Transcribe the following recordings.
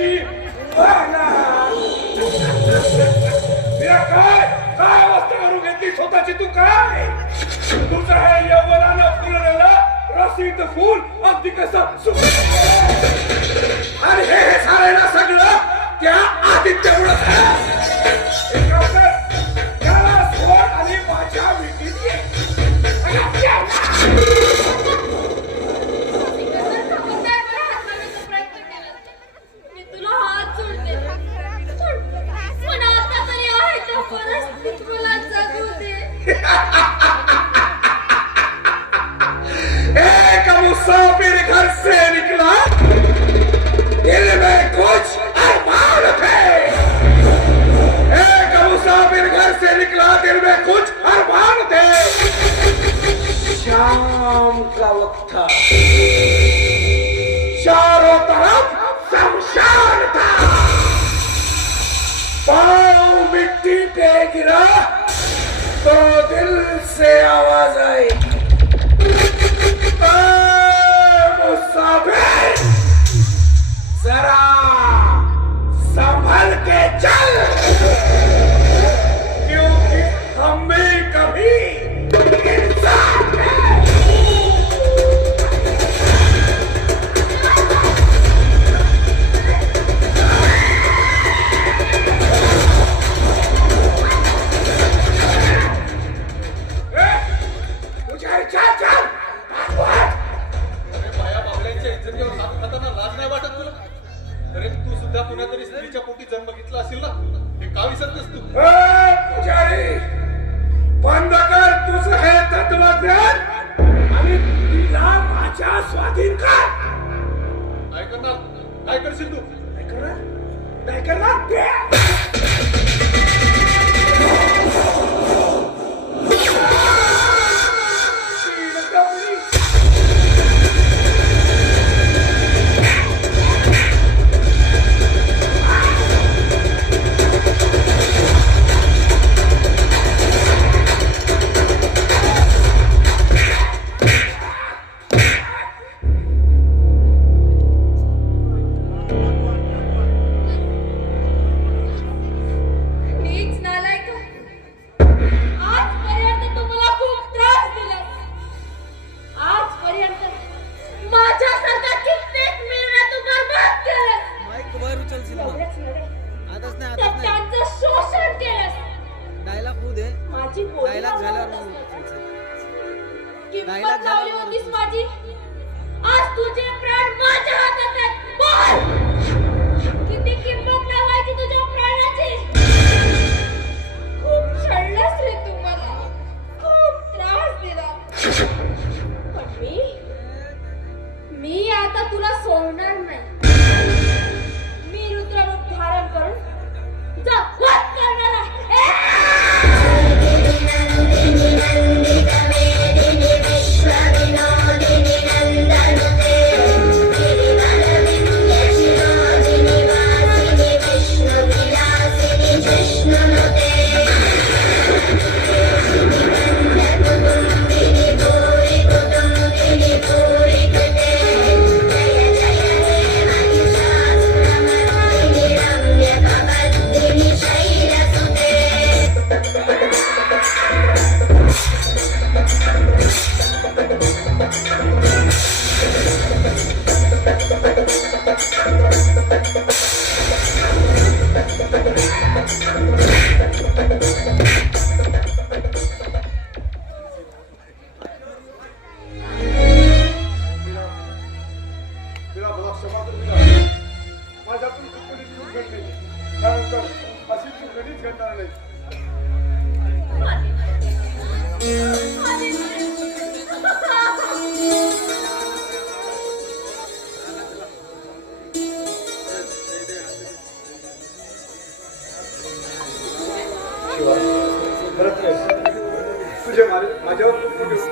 ती काय? काय अवस्था करून घेतली स्वतःची तू काय? तुझं हे यवनानं फुललेलं रसीद फुल अगदी कसं आणि हे सारे ना सगळं त्या मोहतरम शमशान था पाँव मिट्टी पे गिरा तो दिल से आवाज़ आई जरा संभल के चल। सुद्धा कुणातरी स्त्रीच्या पोटी जन्म घेतला असेल ना हे का विसरतेस तू? पुजारी बंद कर तुझं हे तत्वज्ञान. आणि तिला माझ्या स्वाधीन कर. काय करणार? काय करशील तू? काय करणार? काय करणार? किंमत आज तुझे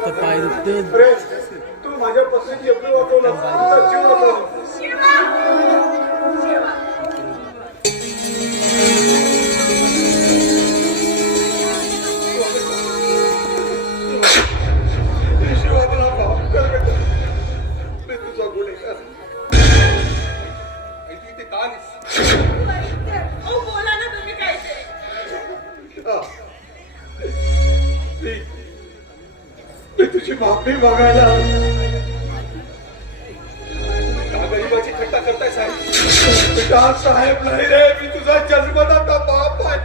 तर पाय दुखते तू माझ्या पत्नीची एप्रिल वाचवलं तुझा जीव वाचवलं तुझी माफी मागायला गरिबाची थट्टा करताय साहेब. बेटा साहेब नाही रे मी तुझा जन्मदाता बाप आहे.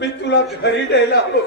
मी तुला घरी द्यायला आलो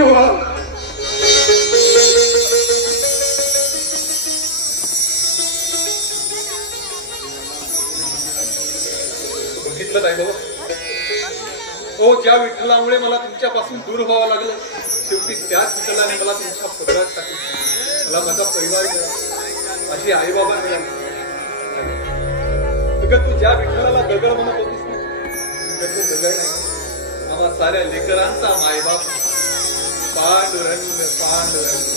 होय बघितलं नाही बाबा हो ज्या विठ्ठलामुळे मला तुमच्यापासून दूर व्हावं लागलं शेवटी त्याच विठ्ठलाने मला तुमच्या पदरात टाकलं मला माझा परिवार मिळाला. माझी आई बाबा मिळाली तू ज्या विठ्ठलाला दगड म्हणत होतीस ना तो दगड नाही. आम्हा साऱ्या लेकरांचा मायबाप. पांडुरंग पांडुरंग.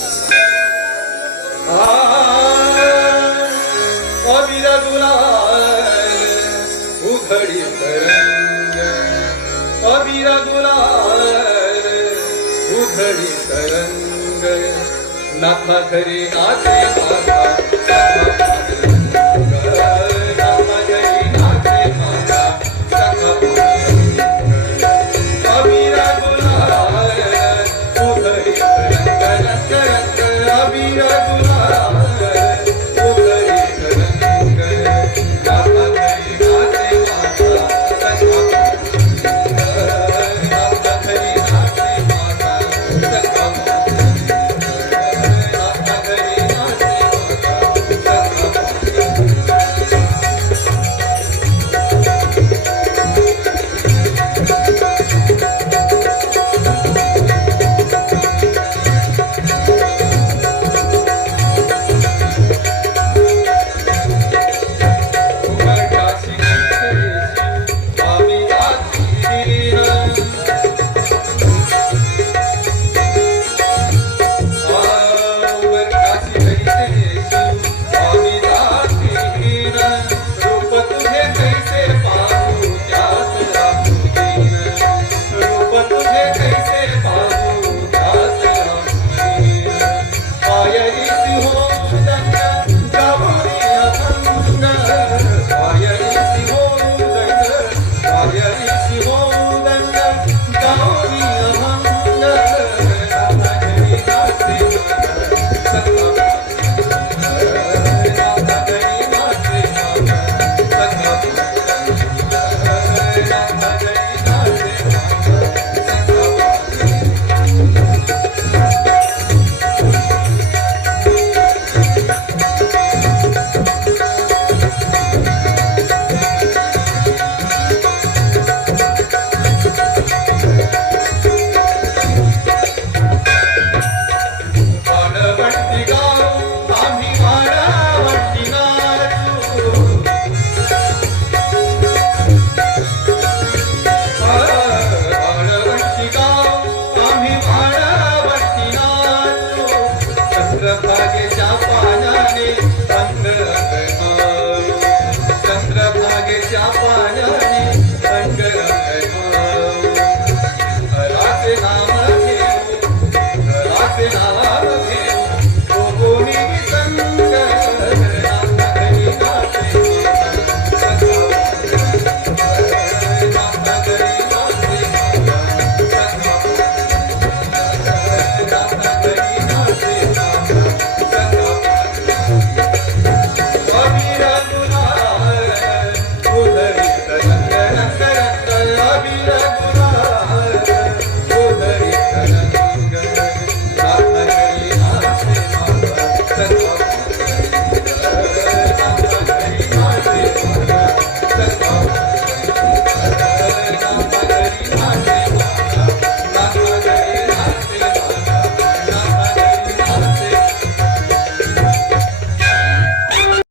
अबिरा तुला तरंग. अबिरा तुला उघडी तरंग. नाथा खरी नाथे नाथा